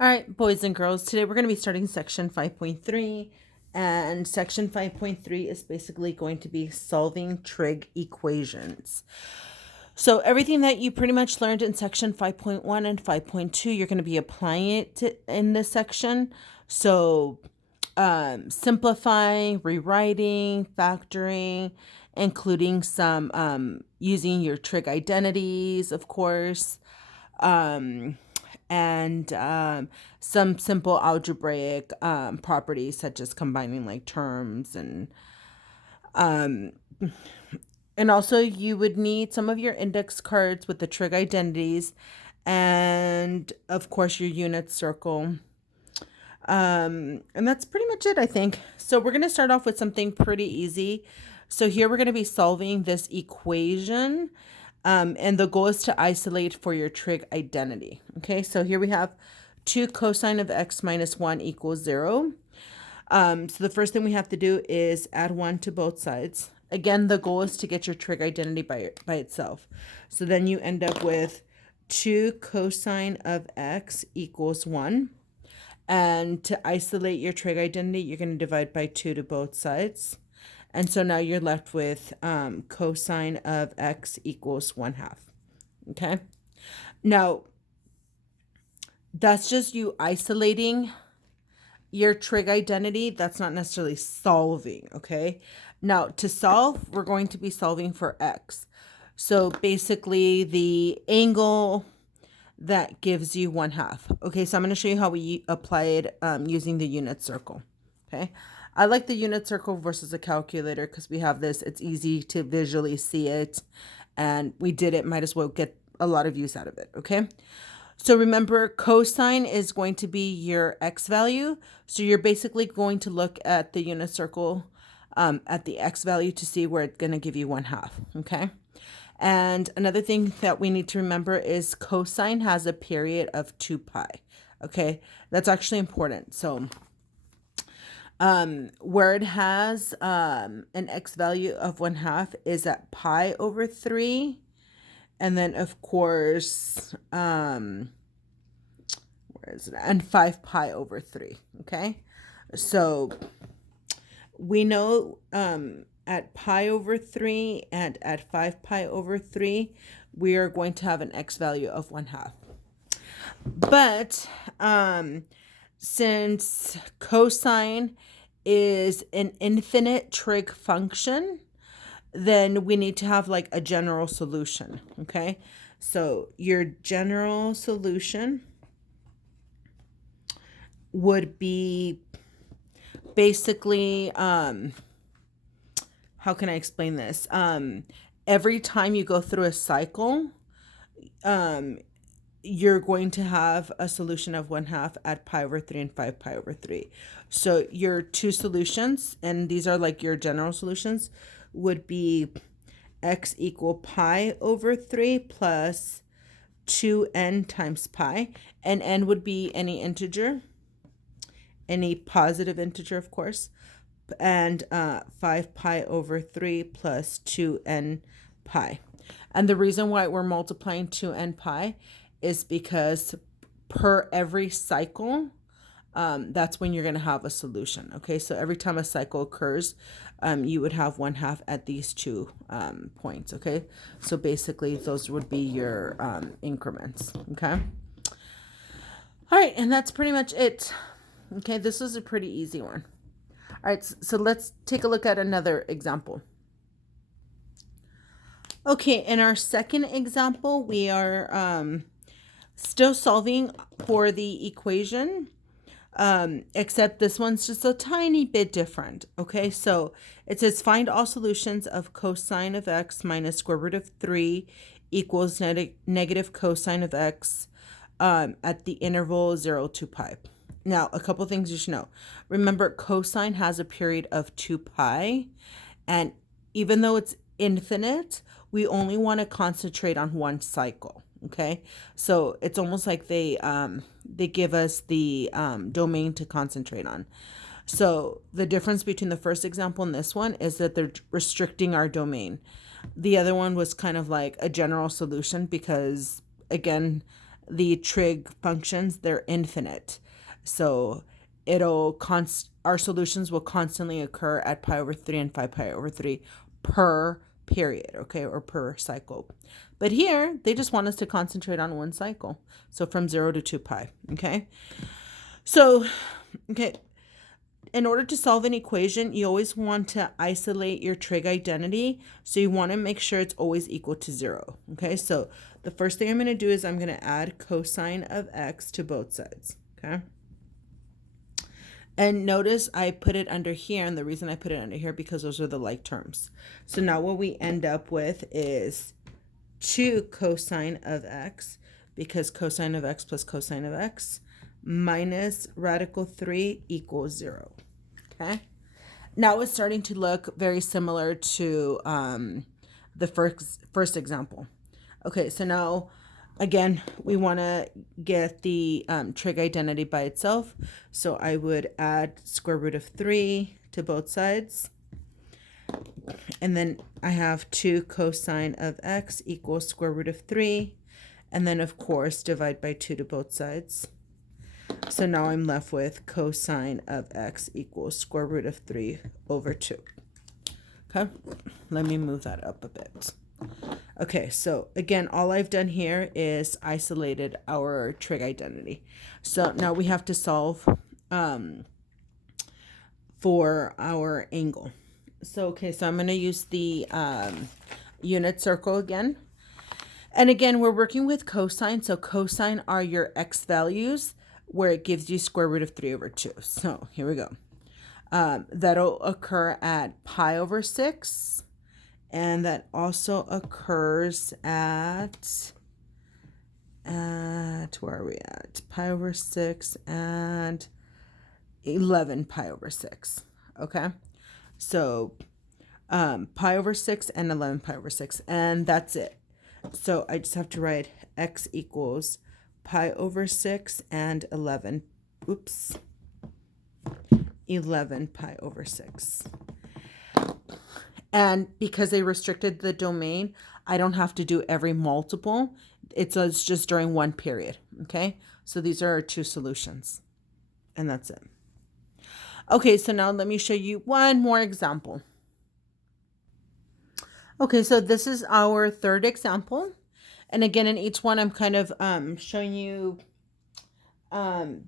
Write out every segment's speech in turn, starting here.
All right, boys and girls, today we're going to be starting section 5.3. And section 5.3 is basically going to be solving trig equations. So, everything that you pretty much learned in section 5.1 and 5.2, you're going to be applying it in this section. So, simplifying, rewriting, factoring, including some using your trig identities, of course. And some simple algebraic properties such as combining like terms and also you would need some of your index cards with the trig identities and of course your unit circle. And that's pretty much it, I think. So we're going to start off with something pretty easy. So here we're going to be solving this equation. And the goal is to isolate for your trig identity. Okay, so here we have 2 cosine of x minus 1 equals 0. So the first thing we have to do is add 1 to both sides. Again, the goal is to get your trig identity by itself. So then you end up with 2 cosine of x equals 1. And to isolate your trig identity, you're going to divide by 2 to both sides. And so now you're left with cosine of x equals 1/2. Okay. Now, that's just you isolating your trig identity. That's not necessarily solving. Okay. Now, to solve, we're going to be solving for x. So basically, the angle that gives you 1/2. Okay, so I'm going to show you how we apply it using the unit circle. Okay, I like the unit circle versus a calculator because we have this. It's easy to visually see it, and we did it. Might as well get a lot of use out of it. Okay, so remember, cosine is going to be your x value. So you're basically going to look at the unit circle at the x value to see where it's going to give you 1/2. Okay. And another thing that we need to remember is cosine has a period of 2 pi. Okay, that's actually important. So where it has an x value of 1/2 is at pi over 3. And then, of course, where is it? And 5 pi over 3. Okay, so we know at pi over 3 and at 5 pi over 3, we are going to have an x value of 1/2. But since cosine is an infinite trig function, then we need to have like a general solution. Okay, so your general solution would be basically how can I explain this? Every time you go through a cycle, you're going to have a solution of 1/2 at pi over 3 and 5 pi over 3. So your two solutions, and these are like your general solutions, would be x equal pi over 3 plus 2n times pi. And n would be any integer, any positive integer, of course, and 5 pi over 3 plus 2n pi. And the reason why we're multiplying 2n pi is because per every cycle, that's when you're going to have a solution. Okay, so every time a cycle occurs, you would have 1/2 at these 2 points. Okay, so basically those would be your increments. Okay, all right, and that's pretty much it. Okay, this was a pretty easy one. All right, so let's take a look at another example. Okay, in our second example, we are still solving for the equation, except this one's just a tiny bit different. Okay, so it says find all solutions of cosine of x minus square root of 3 equals negative cosine of x at the interval 0 to pi. Now, a couple things you should know. Remember, cosine has a period of 2 pi, and even though it's infinite, we only want to concentrate on one cycle. Okay, so it's almost like they give us the domain to concentrate on. So the difference between the first example and this one is that they're restricting our domain. The other one was kind of like a general solution because, again, the trig functions, they're infinite. So our solutions will constantly occur at pi over 3 and 5 pi over 3 per period, okay, or per cycle. But here, they just want us to concentrate on one cycle. So from 0 to 2 pi, okay? So, okay, in order to solve an equation, you always want to isolate your trig identity. So you want to make sure it's always equal to 0, okay? So the first thing I'm going to do is I'm going to add cosine of x to both sides, okay? And notice I put it under here, and the reason I put it under here because those are the like terms. So now what we end up with is 2 cosine of x, because cosine of x plus cosine of x minus radical 3 equals 0. Okay? Now it's starting to look very similar to the first example. Okay, so now again, we want to get the trig identity by itself. So I would add square root of 3 to both sides. And then I have 2 cosine of x equals square root of 3. And then, of course, divide by 2 to both sides. So now I'm left with cosine of x equals square root of 3 over 2. Okay, let me move that up a bit. Okay, so again, all I've done here is isolated our trig identity. So now we have to solve for our angle. So, okay, so I'm going to use the unit circle again. And again, we're working with cosine. So cosine are your x values where it gives you square root of 3 over 2. So here we go. That'll occur at pi over 6. And that also occurs at where are we at? Pi over 6 and 11 pi over 6. Okay. So pi over 6 and 11 pi over 6. And that's it. So I just have to write x equals pi over 6 and 11 pi over 6. And because they restricted the domain, I don't have to do every multiple. It's just during one period, okay? So these are our two solutions, and that's it. Okay, so now let me show you one more example. Okay, so this is our third example. And again, in each one, I'm kind of showing you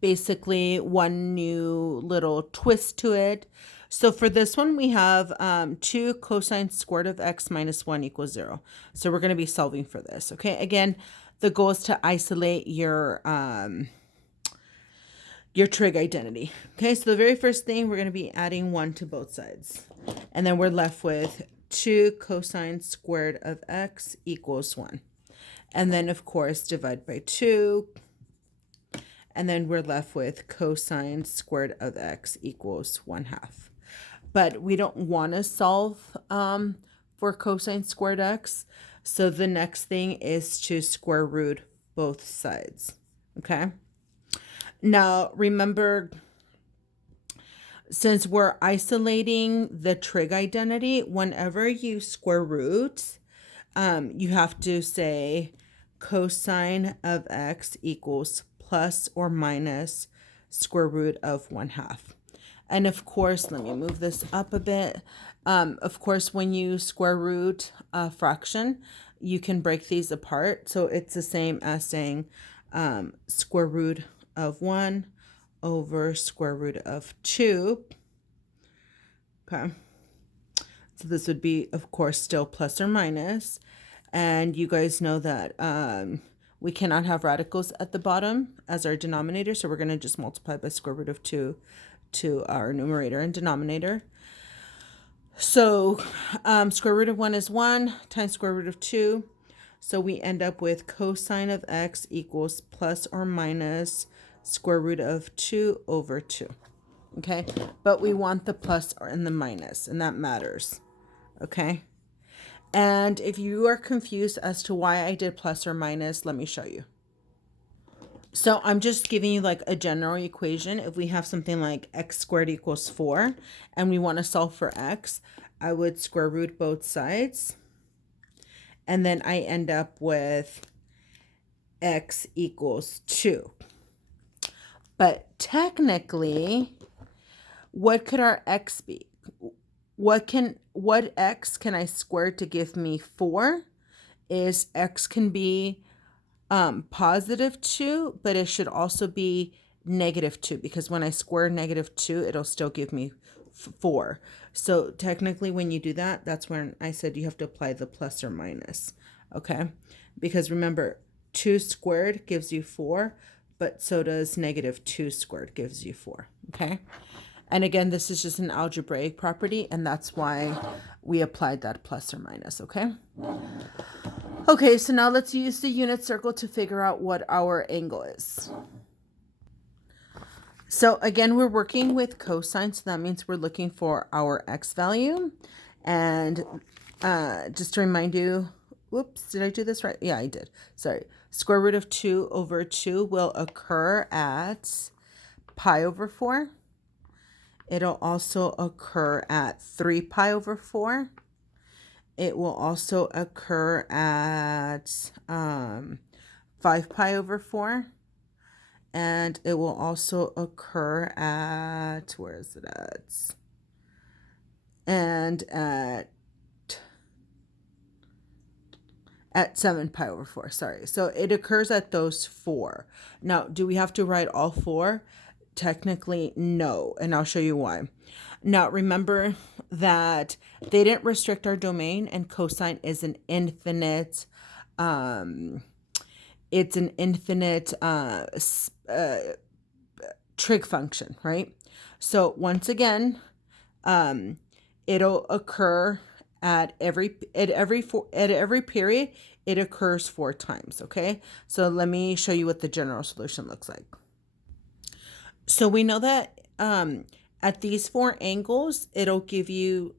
basically one new little twist to it. So for this one, we have 2 cosine squared of x minus 1 equals 0. So we're going to be solving for this. Okay, again, the goal is to isolate your trig identity. Okay, so the very first thing, we're going to be adding 1 to both sides. And then we're left with 2 cosine squared of x equals 1. And then, of course, divide by 2. And then we're left with cosine squared of x equals 1/2. But we don't want to solve for cosine squared x. So the next thing is to square root both sides. Okay. Now, remember, since we're isolating the trig identity, whenever you square root, you have to say cosine of x equals plus or minus square root of 1/2. And of course, let me move this up a bit. Of course, when you square root a fraction, you can break these apart. So it's the same as saying square root of 1 over square root of 2. Okay. So this would be, of course, still plus or minus. And you guys know that we cannot have radicals at the bottom as our denominator. So we're going to just multiply by square root of 2 to our numerator and denominator. So square root of 1 is 1 times square root of 2. So we end up with cosine of x equals plus or minus square root of 2 over 2. Okay, but we want the plus and the minus, and that matters. Okay, and if you are confused as to why I did plus or minus, let me show you. So I'm just giving you like a general equation. If we have something like x squared equals 4 and we want to solve for x, I would square root both sides. And then I end up with x equals 2. But technically, what could our x be? What x can I square to give me 4? Is x can be positive 2, but it should also be negative 2, because when I square negative 2, it'll still give me 4. So technically, when you do that, that's when I said you have to apply the plus or minus, okay? Because remember, 2 squared gives you 4, but so does negative 2 squared gives you 4, okay? And again, this is just an algebraic property, and that's why we applied that plus or minus, okay? Okay, so now let's use the unit circle to figure out what our angle is. So again, we're working with cosine, so that means we're looking for our x value. And just to remind you, whoops, did I do this right? Yeah, I did. Sorry. Square root of 2 over 2 will occur at pi over 4. It'll also occur at 3 pi over 4. It will also occur at 5 pi over 4. And it will also occur at, where is it at? And at 7 pi over 4, sorry. So it occurs at those 4. Now, do we have to write all 4? Technically, no, and I'll show you why. Now, remember that they didn't restrict our domain, and cosine is an infinite, it's an infinite trig function, right? So once again, it'll occur at every period. It occurs 4 times, okay? So let me show you what the general solution looks like. So we know that at these 4 angles, it'll give you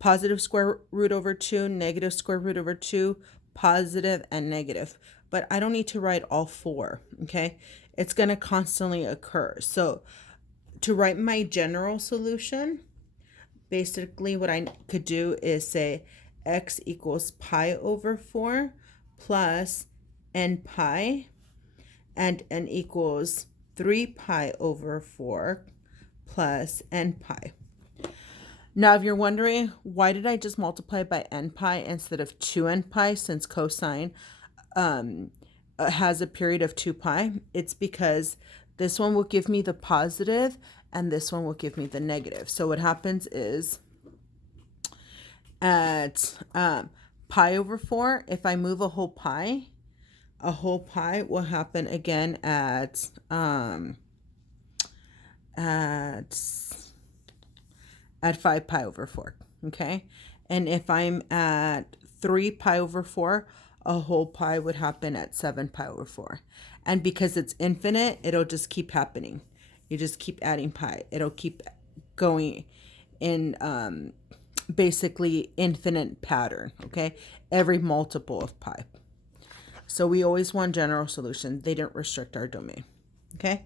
positive square root over 2, negative square root over 2, positive, and negative. But I don't need to write all 4, okay? It's going to constantly occur. So to write my general solution, basically what I could do is say x equals pi over 4 plus n pi, and n equals 3 pi over 4 plus n pi. Now, if you're wondering, why did I just multiply by n pi instead of 2n pi, since cosine has a period of 2 pi? It's because this one will give me the positive and this one will give me the negative. So what happens is at pi over 4, if I move a whole pi will happen again at 5 pi over 4, okay? And if I'm at 3 pi over 4, a whole pi would happen at 7 pi over 4. And because it's infinite, it'll just keep happening. You just keep adding pi. It'll keep going in basically infinite pattern, okay? Every multiple of pi. So we always want general solution. They didn't restrict our domain, okay?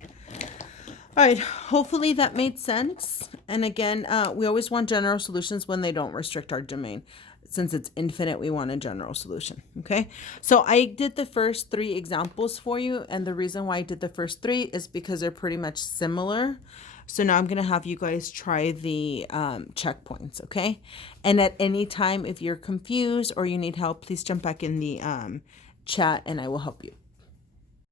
All right, hopefully that made sense. And again, we always want general solutions when they don't restrict our domain. Since it's infinite, we want a general solution, okay? So I did the first 3 examples for you, and the reason why I did the first 3 is because they're pretty much similar. So now I'm going to have you guys try the checkpoints, okay? And at any time, if you're confused or you need help, please jump back in the chat and I will help you.